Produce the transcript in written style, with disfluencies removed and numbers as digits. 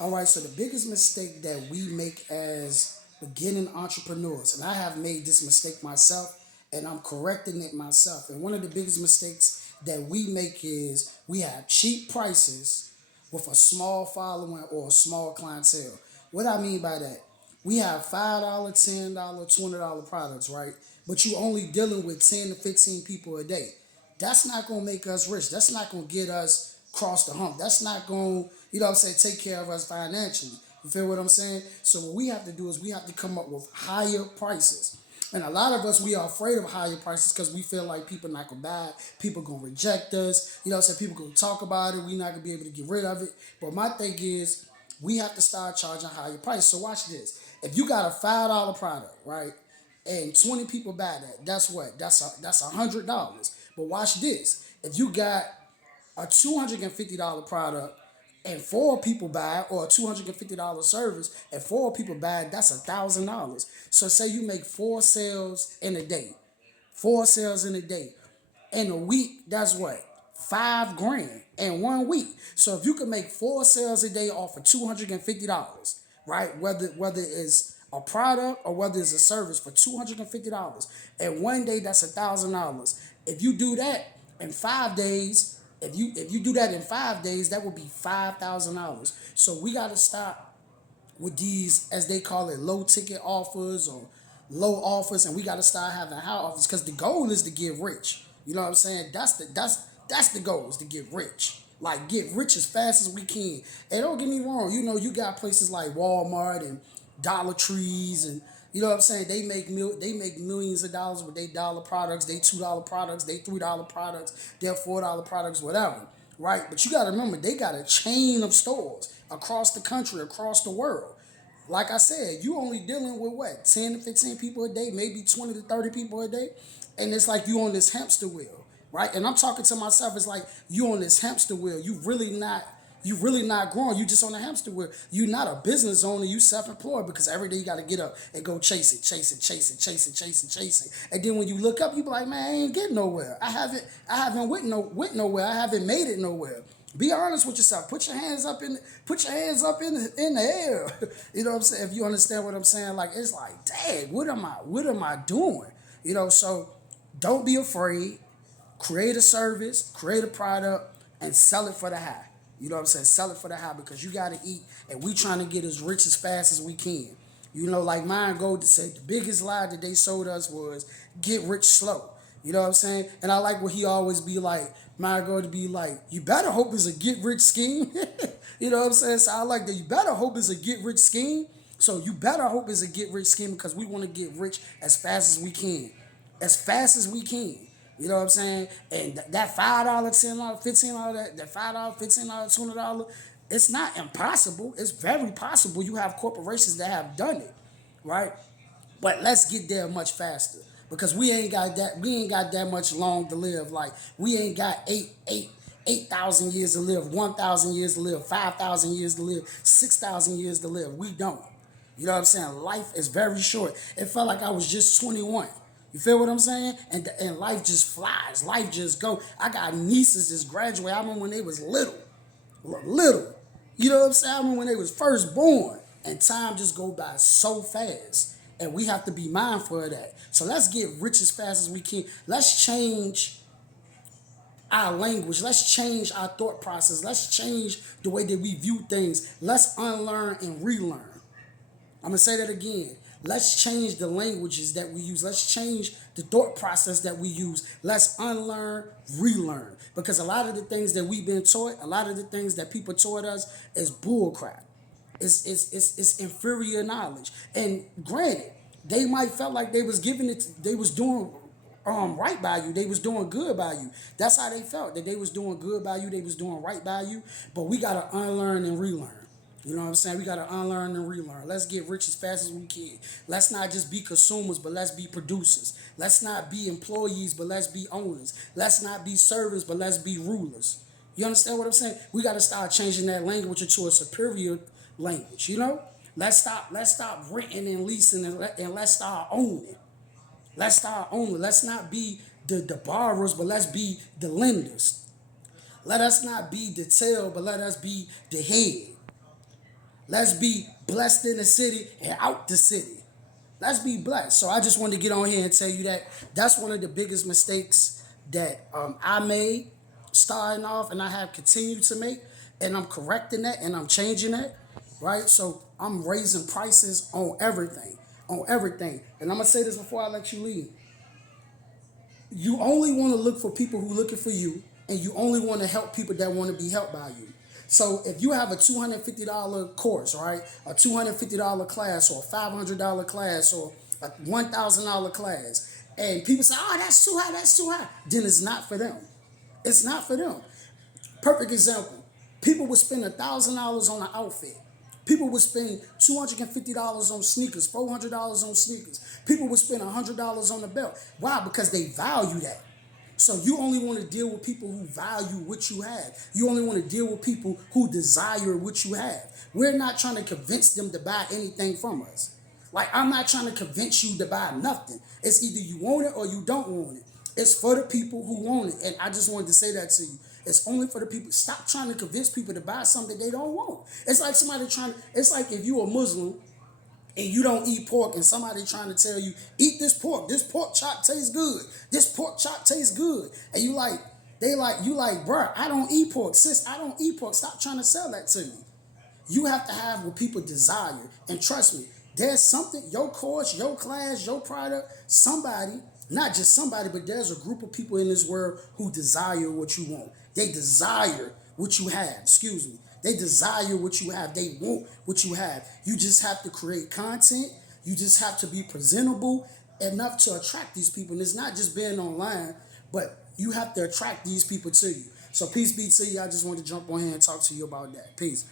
All right, so the biggest mistake that we make as beginning entrepreneurs, and I have made this mistake myself, and I'm correcting it myself. And one of the biggest mistakes that we make is we have cheap prices with a small following or a small clientele. What I mean by that, we have $5, $10, $20 products, right? But you only dealing with 10 to 15 people a day. That's not gonna make us rich. That's not gonna get us cross the hump. That's not gonna, you know what I'm saying, take care of us financially. You feel what I'm saying? So what we have to do is we have to come up with higher prices. And a lot of us, we are afraid of higher prices because we feel like people not gonna buy it, people gonna reject us, you know what I'm saying, people gonna talk about it, we not gonna be able to get rid of it. But my thing is, we have to start charging higher price. So watch this. If you got a $5 product, right, and 20 people buy that, that's what? That's $100. But watch this. If you got a $250 product and four people buy it, or a $250 service and four people buy it, that's $1,000. So say you make four sales in a day. Four sales in a day. In a week, that's what? 5 grand in 1 week. So if you can make four sales a day off of $250, right? Whether it's a product or whether it's a service for $250, and one day that's $1,000. If you do that in 5 days, if you do that in 5 days, that would be $5,000. So we gotta stop with these, as they call it, low ticket offers or low offers, and we got to start having high offers because the goal is to get rich. You know what I'm saying? That's the goal, is to get rich. Like, get rich as fast as we can. And don't get me wrong, you know, you got places like Walmart and Dollar Trees, and you know what I'm saying, they make millions of dollars with their dollar products, they $2 products, they $3 products, their $4 products, whatever. Right? But you gotta remember, they got a chain of stores across the country, across the world. Like I said, you only dealing with what, 10 to 15 people a day, maybe 20 to 30 people a day. And it's like you on this hamster wheel, right? And I'm talking to myself, it's like you on this hamster wheel. You really not growing. You just on the hamster wheel. You not a business owner, you self-employed, because every day you gotta get up and go chase it, chase it, chase it, chase it, chase it, chase it. And then when you look up, you be like, man, I ain't getting nowhere. I haven't went nowhere. I haven't made it nowhere. Be honest with yourself. Put your hands up in the air. You know what I'm saying? If you understand what I'm saying, like, it's like, dang, what am I doing? You know, so don't be afraid. Create a service, create a product, and sell it for the high. You know what I'm saying? Sell it for the high, because you gotta eat, and we trying to get as rich as fast as we can. You know, like mine Gold said, the biggest lie that they sold us was get rich slow. You know what I'm saying? And I like what he always be like, mine Gold to be like, you better hope it's a get rich scheme. You know what I'm saying? So I like that, you better hope it's a get rich scheme. So you better hope it's a get rich scheme, because we want to get rich as fast as we can. As fast as we can. You know what I'm saying? And that $5, $10, $15, that $5, $15, $20, it's not impossible. It's very possible. You have corporations that have done it, right? But let's get there much faster, because we ain't got that much long to live. Like, we ain't got 8,000 years to live, 1,000 years to live, 5,000 years to live, 6,000 years to live. We don't. You know what I'm saying? Life is very short. It felt like I was just 21. You feel what I'm saying? And life just flies. Life just go. I got nieces just graduate. I remember when they was little. You know what I'm saying? I remember when they was first born. And time just go by so fast. And we have to be mindful of that. So let's get rich as fast as we can. Let's change our language. Let's change our thought process. Let's change the way that we view things. Let's unlearn and relearn. I'm gonna say that again. Let's change the languages that we use. Let's change the thought process that we use. Let's unlearn, relearn. Because a lot of the things that we've been taught, a lot of the things that people taught us is bullcrap. It's inferior knowledge. And granted, they might felt like they was giving it, they was doing right by you. They was doing good by you. That's how they felt, that they was doing good by you. They was doing right by you. But we gotta unlearn and relearn. You know what I'm saying? We gotta unlearn and relearn. Let's get rich as fast as we can. Let's not just be consumers, but let's be producers. Let's not be employees, but let's be owners. Let's not be servants, but let's be rulers. You understand what I'm saying? We gotta start changing that language into a superior language. You know? Let's stop renting and leasing, and let's start owning. Let's start owning. Let's not be the borrowers, but let's be the lenders. Let us not be the tail, but let us be the head. Let's be blessed in the city and out the city. Let's be blessed. So I just wanted to get on here and tell you that that's one of the biggest mistakes that I made starting off, and I have continued to make, and I'm correcting that and I'm changing that, right? So I'm raising prices on everything. And I'm gonna say this before I let you leave. You only want to look for people who looking for you, and you only want to help people that want to be helped by you. So if you have a $250 course, right, a $250 class, or a $500 class, or a $1,000 class, and people say, "Oh, that's too high, that's too high," then it's not for them. It's not for them. Perfect example. People would spend $1,000 on an outfit. People would spend $250 on sneakers, $400 on sneakers. People would spend $100 on the belt. Why? Because they value that. So you only want to deal with people who value what you have. You only want to deal with people who desire what you have. We're not trying to convince them to buy anything from us. Like, I'm not trying to convince you to buy nothing. It's either you want it or you don't want it. It's for the people who want it. And I just wanted to say that to you. It's only for the people. Stop trying to convince people to buy something they don't want. It's like it's like if you're a Muslim and you don't eat pork and somebody trying to tell you, eat this pork chop tastes good. This pork chop tastes good. And you like, bruh, I don't eat pork. Sis, I don't eat pork. Stop trying to sell that to me. You have to have what people desire. And trust me, there's something, your course, your class, your product, somebody, not just somebody, but there's a group of people in this world who desire what you want. They desire what you have, excuse me. They desire what you have. They want what you have. You just have to create content. You just have to be presentable enough to attract these people. And it's not just being online, but you have to attract these people to you. So peace be to you. I just wanted to jump on here and talk to you about that. Peace.